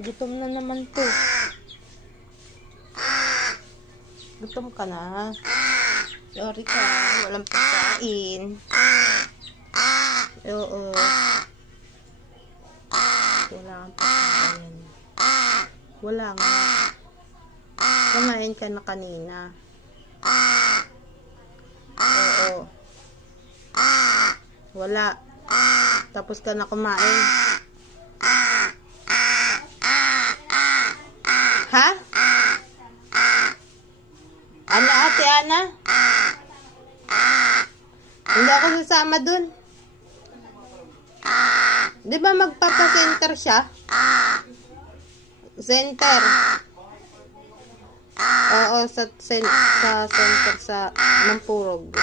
Gutom na naman to. Gutom ka na. Sorry ka, walang pagkain. Oo. Wala kang pagkain. Wala nga. Kumain ka na kanina. Oo. Wala. Tapos ka na kumain. Ha? Ano, Ate Ana? Hindi ako sasama dun. Di ba magpapa-center siya? Center. Oo, sa center sa Mampurog.